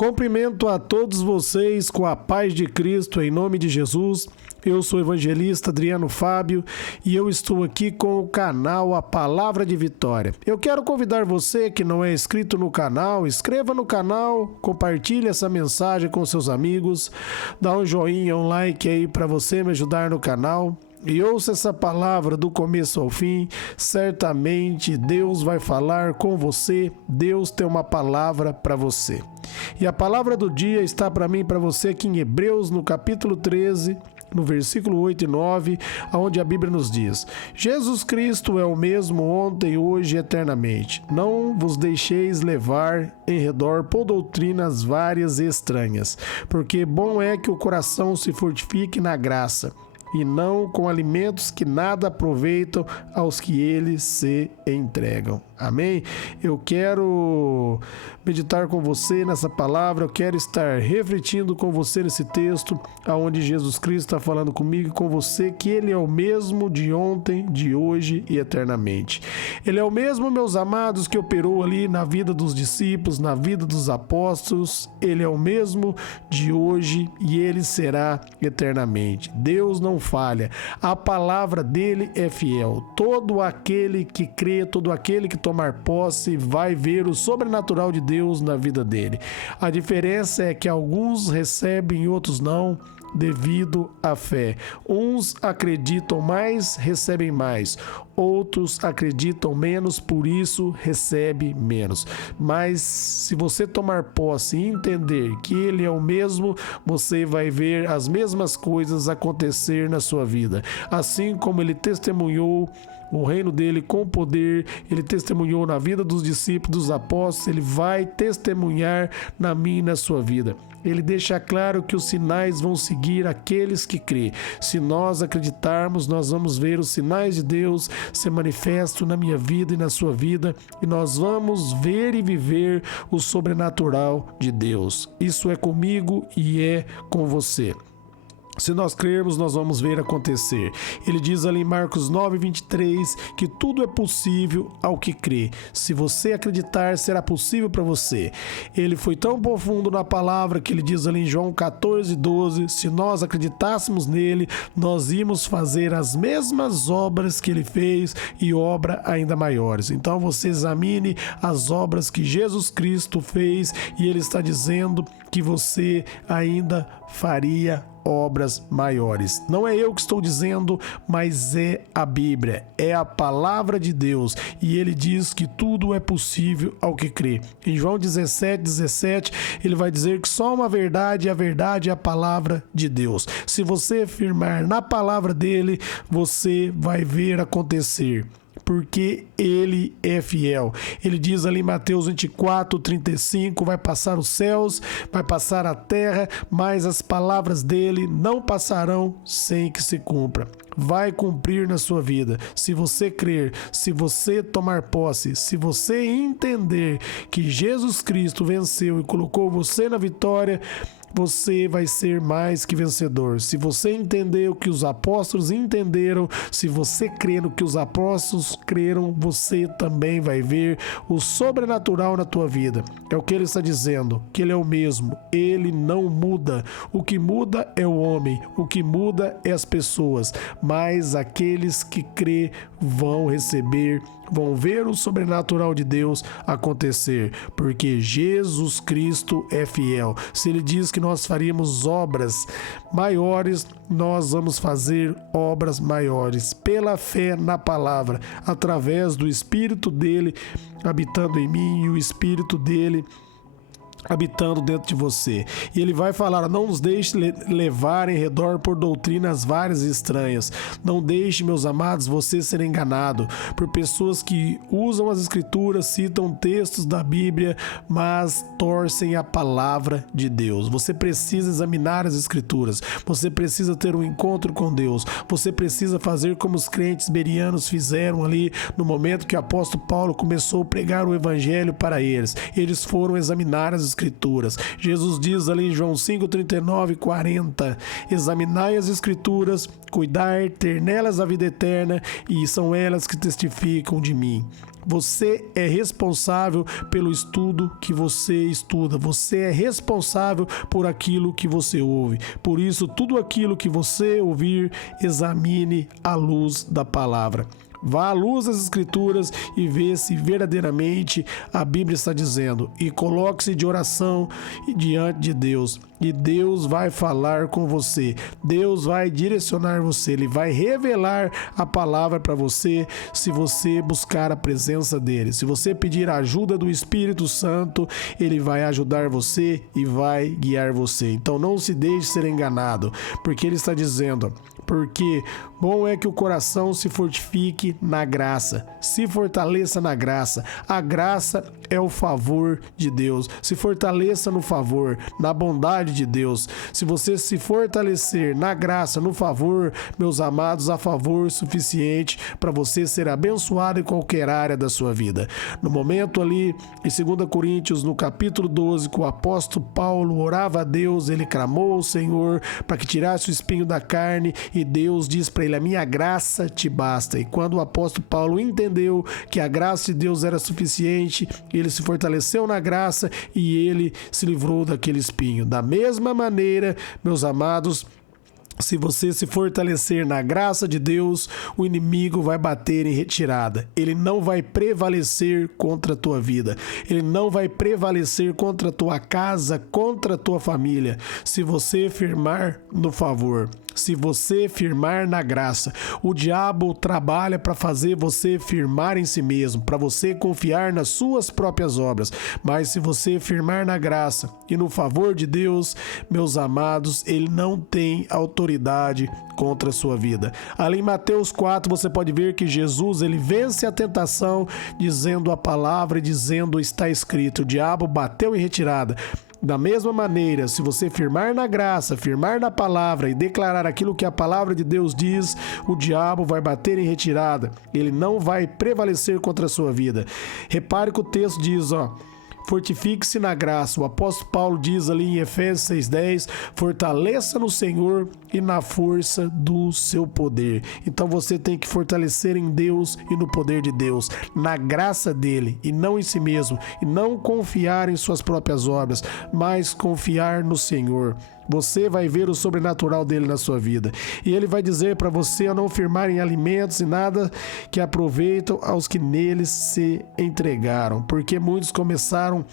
Cumprimento a todos vocês com a paz de Cristo, em nome de Jesus. Eu sou o evangelista Adriano Fábio e eu estou aqui com o canal A Palavra de Vitória. Eu quero convidar você que não é inscrito no canal, inscreva no canal, compartilhe essa mensagem com seus amigos, dá um joinha, um like aí para você me ajudar no canal. E ouça essa palavra do começo ao fim, certamente Deus vai falar com você, Deus tem uma palavra para você. E a palavra do dia está para mim e para você aqui em Hebreus, no capítulo 13, no versículo 8 e 9, onde a Bíblia nos diz: Jesus Cristo é o mesmo ontem, hoje e eternamente. Não vos deixeis levar em redor por doutrinas várias e estranhas, porque bom é que o coração se fortifique na graça, e não com alimentos que nada aproveitam aos que eles se entregam. Amém? Eu quero meditar com você nessa palavra, eu quero estar refletindo com você nesse texto, onde Jesus Cristo está falando comigo e com você que Ele é o mesmo de ontem, de hoje e eternamente. Ele é o mesmo, meus amados, que operou ali na vida dos discípulos, na vida dos apóstolos. Ele é o mesmo de hoje e Ele será eternamente. Deus não falha, a palavra dele é fiel. Todo aquele que crê, todo aquele que tomar posse vai ver o sobrenatural de Deus na vida dele. A diferença é que alguns recebem e outros não, devido à fé. Uns acreditam mais, recebem mais. Outros acreditam menos, por isso recebe menos. Mas se você tomar posse e entender que Ele é o mesmo, você vai ver as mesmas coisas acontecer na sua vida. Assim como Ele testemunhou o reino dele com poder, ele testemunhou na vida dos discípulos, dos apóstolos, ele vai testemunhar na minha e na sua vida. Ele deixa claro que os sinais vão seguir aqueles que crê. Se nós acreditarmos, nós vamos ver os sinais de Deus se manifestam na minha vida e na sua vida, e nós vamos ver e viver o sobrenatural de Deus. Isso é comigo e é com você. Se nós crermos, nós vamos ver acontecer. Ele diz ali em Marcos 9:23 que tudo é possível ao que crê. Se você acreditar, será possível para você. Ele foi tão profundo na palavra que ele diz ali em João 14:12, se nós acreditássemos nele, nós íamos fazer as mesmas obras que ele fez e obra ainda maiores. Então você examine as obras que Jesus Cristo fez e ele está dizendo que você ainda faria obras maiores. Não é eu que estou dizendo, mas é a Bíblia, é a palavra de Deus, e ele diz que tudo é possível ao que crê. Em João 17:17, ele vai dizer que só uma verdade, e a verdade é a palavra de Deus. Se você firmar na palavra dele, você vai ver acontecer, porque ele é fiel. Ele diz ali em Mateus 24:35, vai passar os céus, vai passar a terra, mas as palavras dele não passarão sem que se cumpra. Vai cumprir na sua vida. Se você crer, se você tomar posse, se você entender que Jesus Cristo venceu e colocou você na vitória, você vai ser mais que vencedor. Se você entender o que os apóstolos entenderam, se você crer no que os apóstolos creram, você também vai ver o sobrenatural na tua vida. É o que ele está dizendo, que ele é o mesmo, ele não muda. O que muda é o homem, o que muda é as pessoas, mas aqueles que crê vão receber, vão ver o sobrenatural de Deus acontecer, porque Jesus Cristo é fiel. Se ele diz que nós faríamos obras maiores, nós vamos fazer obras maiores pela fé na palavra, através do Espírito dele habitando em mim e o Espírito dele habitando dentro de você. E ele vai falar: não nos deixe levar em redor por doutrinas várias e estranhas. Não deixe, meus amados, você ser enganado por pessoas que usam as escrituras, citam textos da Bíblia, mas torcem a palavra de Deus. Você precisa examinar as escrituras, você precisa ter um encontro com Deus, você precisa fazer como os crentes bereanos fizeram ali no momento que o apóstolo Paulo começou a pregar o evangelho para eles. Eles foram examinar as Escrituras. Jesus diz ali em João 5, 39 e 40, examinai as Escrituras, cuidar, ter nelas a vida eterna, e são elas que testificam de mim. Você é responsável pelo estudo que você estuda. Você é responsável por aquilo que você ouve. Por isso, tudo aquilo que você ouvir, examine à luz da palavra. Vá à luz das Escrituras e vê se verdadeiramente a Bíblia está dizendo. E coloque-se de oração diante de Deus. E Deus vai falar com você. Deus vai direcionar você. Ele vai revelar a palavra para você se você buscar a presença dele. Se você pedir a ajuda do Espírito Santo, ele vai ajudar você e vai guiar você. Então não se deixe ser enganado, porque ele está dizendo... Porque bom é que o coração se fortifique na graça, se fortaleça na graça. A graça é o favor de Deus. Se fortaleça no favor, na bondade de Deus. Se você se fortalecer na graça, no favor, meus amados, há favor suficiente para você ser abençoado em qualquer área da sua vida. No momento ali, em 2 Coríntios, no capítulo 12, que o apóstolo Paulo orava a Deus, ele clamou ao Senhor para que tirasse o espinho da carne. E Deus diz para ele, a minha graça te basta. E quando o apóstolo Paulo entendeu que a graça de Deus era suficiente, ele se fortaleceu na graça e ele se livrou daquele espinho. Da mesma maneira, meus amados, se você se fortalecer na graça de Deus, o inimigo vai bater em retirada. Ele não vai prevalecer contra a tua vida. Ele não vai prevalecer contra a tua casa, contra a tua família. Se você firmar no favor, se você firmar na graça. O diabo trabalha para fazer você firmar em si mesmo, para você confiar nas suas próprias obras. Mas se você firmar na graça e no favor de Deus, meus amados, ele não tem autoridade contra a sua vida. Ali em Mateus 4, você pode ver que Jesus, ele vence a tentação dizendo a palavra e dizendo está escrito. O diabo bateu em retirada. Da mesma maneira, se você firmar na graça, firmar na palavra e declarar aquilo que a palavra de Deus diz, o diabo vai bater em retirada. Ele não vai prevalecer contra a sua vida. Repare que o texto diz, fortifique-se na graça. O apóstolo Paulo diz ali em Efésios 6,10, fortaleça no Senhor e na força do seu poder. Então você tem que fortalecer em Deus e no poder de Deus, na graça dele e não em si mesmo, e não confiar em suas próprias obras, mas confiar no Senhor. Você vai ver o sobrenatural dele na sua vida. E ele vai dizer para você a não firmar em alimentos e nada que aproveitam aos que neles se entregaram. Porque muitos começaram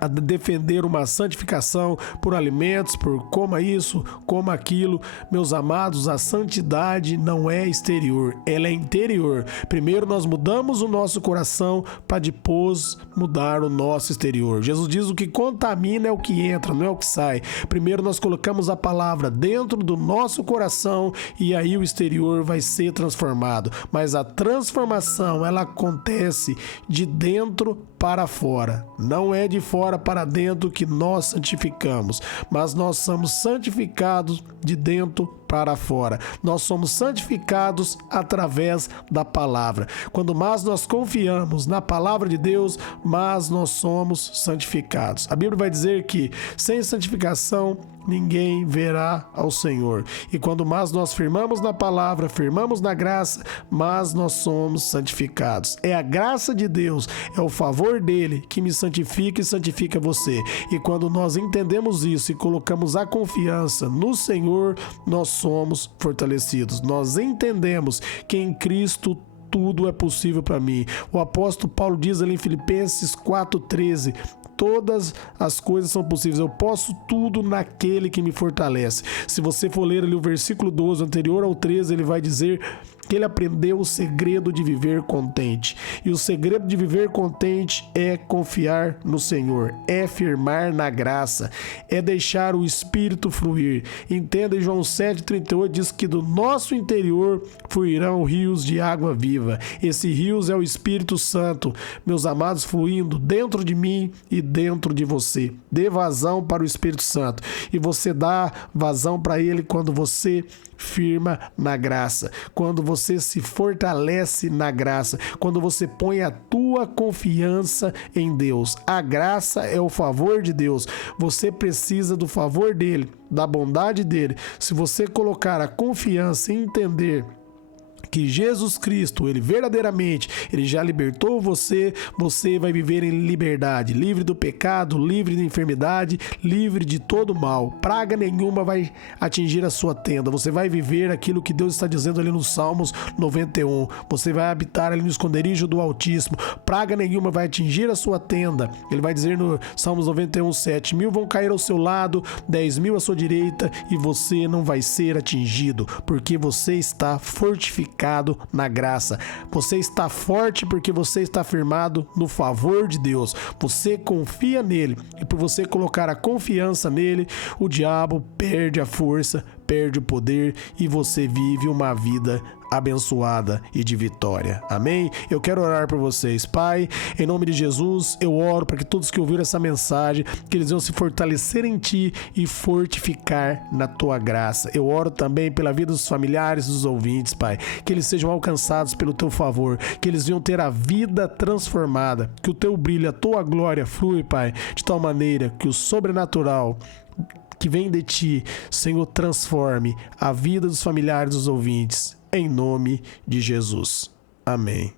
a defender uma santificação por alimentos, por coma isso, coma aquilo. Meus amados, a santidade não é exterior, ela é interior. Primeiro nós mudamos o nosso coração para depois mudar o nosso exterior. Jesus diz o que contamina é o que entra, não é o que sai. Primeiro nós colocamos a palavra dentro do nosso coração e aí o exterior vai ser transformado. Mas a transformação, ela acontece de dentro para fora. Não é de fora para dentro que nós santificamos, mas nós somos santificados de dentro para fora. Nós somos santificados através da palavra. Quando mais nós confiamos na palavra de Deus, mais nós somos santificados. A Bíblia vai dizer que sem santificação ninguém verá ao Senhor. E quando mais nós firmamos na palavra, firmamos na graça, mais nós somos santificados. É a graça de Deus, é o favor dele que me santifica e santifica você. E quando nós entendemos isso e colocamos a confiança no Senhor, nós somos fortalecidos. Nós entendemos que em Cristo tudo é possível para mim. O apóstolo Paulo diz ali em Filipenses 4,13, todas as coisas são possíveis. Eu posso tudo naquele que me fortalece. Se você for ler ali o versículo 12, anterior ao 13, ele vai dizer que ele aprendeu o segredo de viver contente. E o segredo de viver contente é confiar no Senhor, é firmar na graça, é deixar o Espírito fluir. Entenda, em João 7,38 diz que do nosso interior fluirão rios de água viva. Esse rios é o Espírito Santo, meus amados, fluindo dentro de mim e dentro de você. Dê vazão para o Espírito Santo. E você dá vazão para ele quando você firma na graça. Quando você você se fortalece na graça, quando você põe a tua confiança em Deus. A graça é o favor de Deus. Você precisa do favor dele, da bondade dele. Se você colocar a confiança e entender que Jesus Cristo, ele verdadeiramente, ele já libertou você, você vai viver em liberdade, livre do pecado, livre da enfermidade, livre de todo mal. Praga nenhuma vai atingir a sua tenda. Você vai viver aquilo que Deus está dizendo ali no Salmos 91. Você vai habitar ali no esconderijo do Altíssimo. Praga nenhuma vai atingir a sua tenda. Ele vai dizer no Salmos 91, 7, 1000 vão cair ao seu lado, 10.000 à sua direita, e você não vai ser atingido, porque você está fortificado na graça. Você está forte porque você está firmado no favor de Deus. Você confia nele, e por você colocar a confiança nele, o diabo perde a força, perde o poder, e você vive uma vida abençoada e de vitória. Amém? Eu quero orar por vocês. Pai, em nome de Jesus, eu oro para que todos que ouviram essa mensagem, que eles venham se fortalecer em Ti e fortificar na Tua graça. Eu oro também pela vida dos familiares, dos ouvintes, Pai, que eles sejam alcançados pelo Teu favor, que eles venham ter a vida transformada, que o Teu brilho, a Tua glória flui, Pai, de tal maneira que o sobrenatural que vem de Ti, Senhor, transforme a vida dos familiares, dos ouvintes, em nome de Jesus. Amém.